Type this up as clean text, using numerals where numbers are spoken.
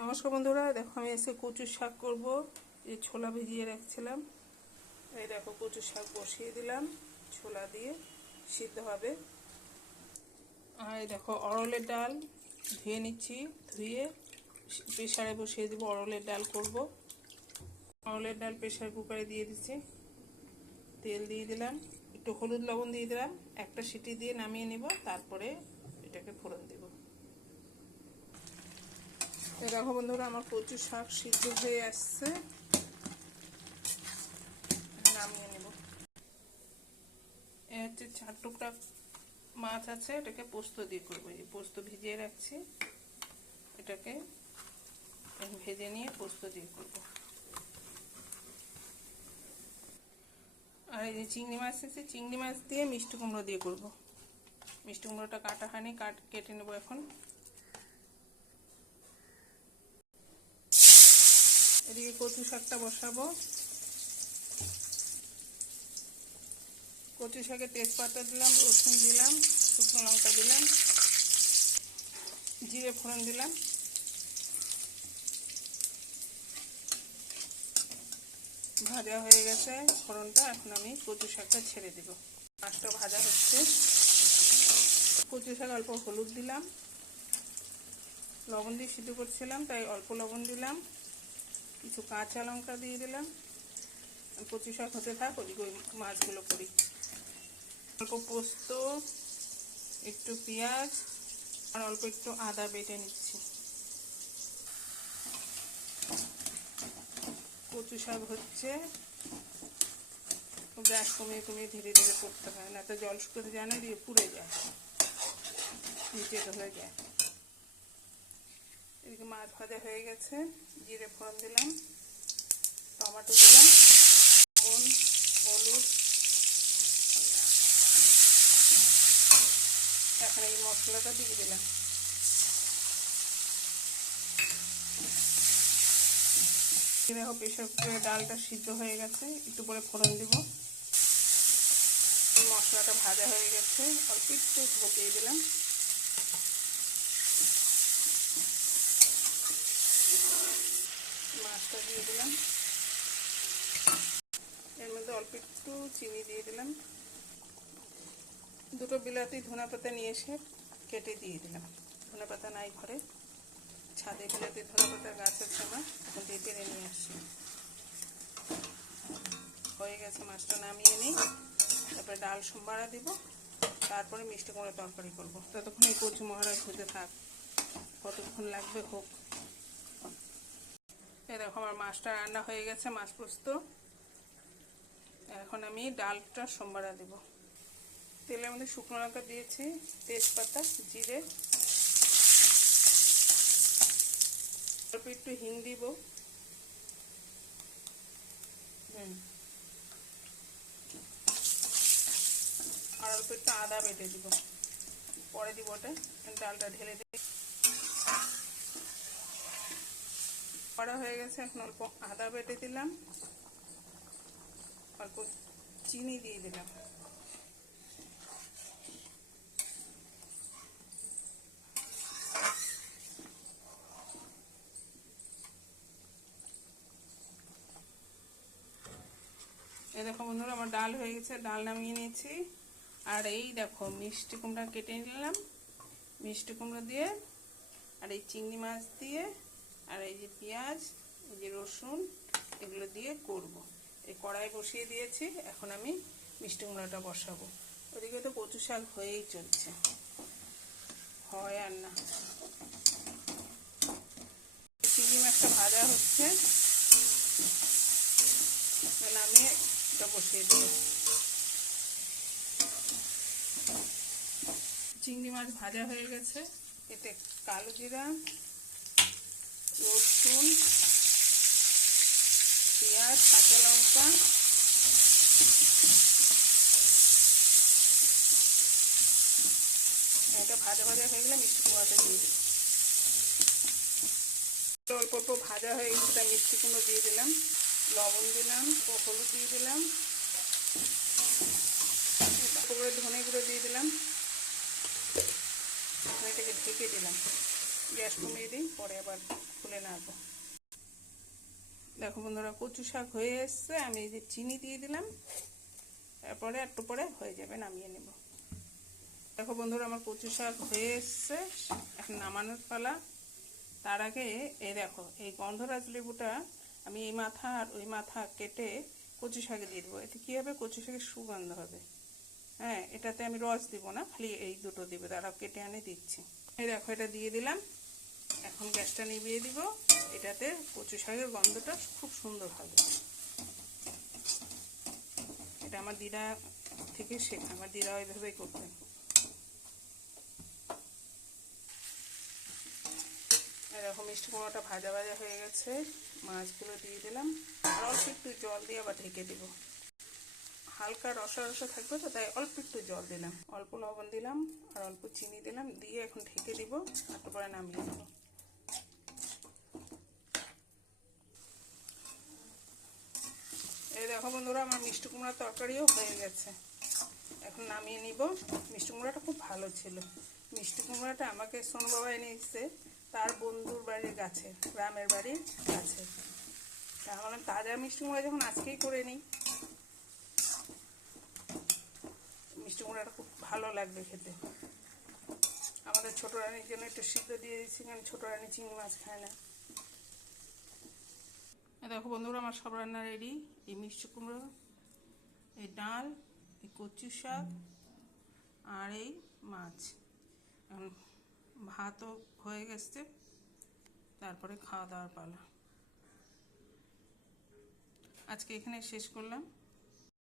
নমস্কার বন্ধুরা, দেখো আমি আজকে কচুর শাক করব। এই ছোলা ভিজিয়ে রাখছিলাম, এই দেখো কচুর শাক বসিয়ে দিলাম, ছোলা দিয়ে সিদ্ধ হবে। আর এই দেখো অরলের ডাল ধুয়ে নিচ্ছি, ধুয়ে প্রেসারে বসিয়ে দেবো। অরলের ডাল করব। অরলের ডাল প্রেসার কুকারে দিয়ে দিচ্ছি, তেল দিয়ে দিলাম, একটু হলুদ লবণ দিয়ে দিলাম, একটা সিটি দিয়ে নামিয়ে নিব, তারপরে এটাকে ফোড়ন দেব। দেখো বন্ধুরা, আমার কচু শাক সিদ্ধ হয়ে আসছে, নামিয়ে নেব। এ হচ্ছে 4 টুকরা মাছ আছে, এটাকে পোস্ত দিয়ে করবো। এই পোস্ত ভিজিয়ে রাখছি, এটাকে ভেজে নিয়ে পোস্ত দিয়ে করব। আর এই যে চিংড়ি মাছ আছে, চিংড়ি মাছ দিয়ে মিষ্টি কুমড়ো দিয়ে করব। মিষ্টি কুমড়োটা কাটা হয়নি, কেটে নেব এখন। এদিকে কচু শাকটা বসাবো। কচু শাকে তেজপাতা দিলাম, রসুন দিলাম, শুকনো লঙ্কা দিলাম, জিরে ফোড়ন দিলাম। ভাজা হয়ে গেছে ফোড়নটা, এখন আমি কচু শাকটা ছেড়ে দেব। মাছটা ভাজা হচ্ছে। কচু শাক অল্প হলুদ দিলাম, লবণ দিয়ে সিদ্ধ করছিলাম তাই অল্প লবণ দিলাম, কিছু কাঁচা লঙ্কা দিয়ে দিলাম। কচু শাক হতে থাক, ওদিকে ওই মাছগুলো করি। অল্প পোস্ত, একটু পেঁয়াজ আর অল্প একটু আদা বেটে নিচ্ছি। কচু শাক হচ্ছে, গ্যাস কমিয়ে কমিয়ে ধীরে ধীরে করতে হয়, না তো জল শুকোতে যায় না, দিয়ে পুড়ে যায়, নিচে ধরে যায়। এদিকে মাছ ভাজা হয়ে গেছে, জিরে ফোড়ন দিলাম, টমেটো দিলাম, লবণ, হলুদ। এখন এই মশলাটা দিয়ে দিলাম। দেখো প্রেসার কুকারে ডালটা সিদ্ধ হয়ে গেছে, একটু পরে ফোড়ন দিব। মশলাটা ভাজা হয়ে গেছে, অল্প একটু দিয়ে দিলাম। মাছটা দিয়ে দিলাম, এর মধ্যে অল্প একটু চিনি দিয়ে দিলাম। দুটো বিলাতি ধনেপাতা নিয়ে এসে কেটে দিয়ে দিলাম। ধনেপাতা নাই ঘরে, ছাদে বিলাতি ধনেপাতা গাছ আছে আমার, এখন দিয়ে পেরে নিয়ে আসছি। হয়ে গেছে, মাছটা নামিয়ে নিই, তারপরে ডাল সম্বারা দিব, তারপরে মিষ্টি কুমড়ো তরকারি করবো। ততক্ষণ এই কচু মহারাজ হতে থাক, কতক্ষণ লাগবে হোক। এই দেখো আমার মাছটা রান্না হয়ে গেছে, মাছ পোস্ত। এখন আমি ডালটা সম্বারা দেব। তেলের মধ্যে শুকনো লঙ্কা দিয়েছি, তেজপাতা, জিরে, অল্প একটু হিং দিব, আর অল্প একটু আদা বেটে দিব, পরে দিব ওটা। ডালটা ঢেলে দিই, করা হয়ে গেছে। এখন অল্প আদা বেটে দিলাম, অল্প চিনি দিয়ে দিলাম। এই দেখো বন্ধুরা, আমার ডাল হয়ে গেছে, ডাল নামিয়ে নিয়েছি। আর এই দেখো মিষ্টি কুমড়া কেটে নিলাম, মিষ্টি কুমড়া দিয়ে, আর এই চিংড়ি মাছ দিয়ে, আর এই যে পেঁয়াজ, এই যে রসুন, এগুলো দিয়ে করব। এই কড়াই বসিয়ে দিয়েছি, এখন আমি মিষ্টি কুমড়াটা বসাবো। ওদিকে তো কচু শাক হয়েই চলছে, হয় আর না। চিংড়ি মাছটা ভাজা হচ্ছে, নামিয়ে এটা বসিয়ে দেব। চিংড়ি মাছ ভাজা হয়ে গেছে, এতে কালো জিরা, রসুন, পেঁয়াজ, কাঁচা লঙ্কা, এটা ভাজা ভাজা হয়ে গেলে মিষ্টি কুমড়োটা দিয়ে দিই। অল্প অল্প ভাজা হয়ে গেছে, মিষ্টি কুমড়ো দিয়ে দিলাম, লবণ দিলাম, হলুদ দিয়ে দিলাম, ধনে গুঁড়ো দিয়ে দিলাম, এটাকে ঢেকে দিলাম। গ্যাস কমিয়ে দিই, পরে আবার খুলে নাড়বো। দেখো বন্ধুরা, কচু শাক হয়ে এসছে। আমি এই যে চিনি দিয়ে দিলাম, তারপরে একটু পরে হয়ে যাবে, নামিয়ে নেব। দেখো বন্ধুরা, আমার কচু শাক হয়ে এসছে, এখন নামানোর পালা। তার আগে এই দেখো, এই গন্ধরাজ লেবুটা আমি এই মাথা আর ওই মাথা কেটে কচু শাকে দিয়ে দেবো। এতে কী হবে, কচু শাকের সুগন্ধ হবে। হ্যাঁ, এটাতে আমি রস দিব না, খালি এই দুটো দিবে। তারাও কেটে আনে দিচ্ছি। এই দেখো, এটা দিয়ে দিলাম। এখন গ্যাসটা নিভিয়ে দিব। এটাতে কচু শাকের গন্ধটা খুব সুন্দর হবে। এটা আমার দিদা থেকে শেখা, আমার দিদা ওইভাবেই করতেন। এরকম মিষ্টি কুমড়োটা ভাজা ভাজা হয়ে গেছে, মাছগুলো দিয়ে দিলাম। আর অল্প একটু জল দিয়ে আবার ঢেকে দিব। হালকা রসা রসা থাকবে তো, তাই অল্প একটু জল দিলাম, অল্প লবণ দিলাম আর অল্প চিনি দিলাম, দিয়ে এখন ঢেকে দিব। তারপরে নামিয়ে নেব। এই দেখো বন্ধুরা, আমার মিষ্টি কুমড়ার তরকারিও হয়ে গেছে। এখন নামিয়ে নিব। মিষ্টি কুমড়াটা খুব ভালো ছিল। মিষ্টি কুমড়াটা আমাকে সোনু বাবা এনে এসেছে তার বন্ধুর বাড়ির গাছে, গ্রামের বাড়ির গাছে। তা ভাবলাম তাজা মিষ্টি কুমড়া যখন আজকেই করে নিই। মিষ্টি কুমড়াটা খুব ভালো লাগবে খেতে। আমাদের ছোটো রানীর জন্য একটু সিদ্ধ দিয়ে দিচ্ছি, কারণ ছোটো রানী চিংড়ি মাছ খায় না। দেখো বন্ধুরা, আমার সব রান্না রেডি। এই মিষ্টি কুমড়ো, এই ডাল, এই কচু শাক আর এই মাছ। এখন ভাতও হয়ে গেছে, তারপরে খাওয়া দাওয়ার পালা। আজকে এখানে শেষ করলাম।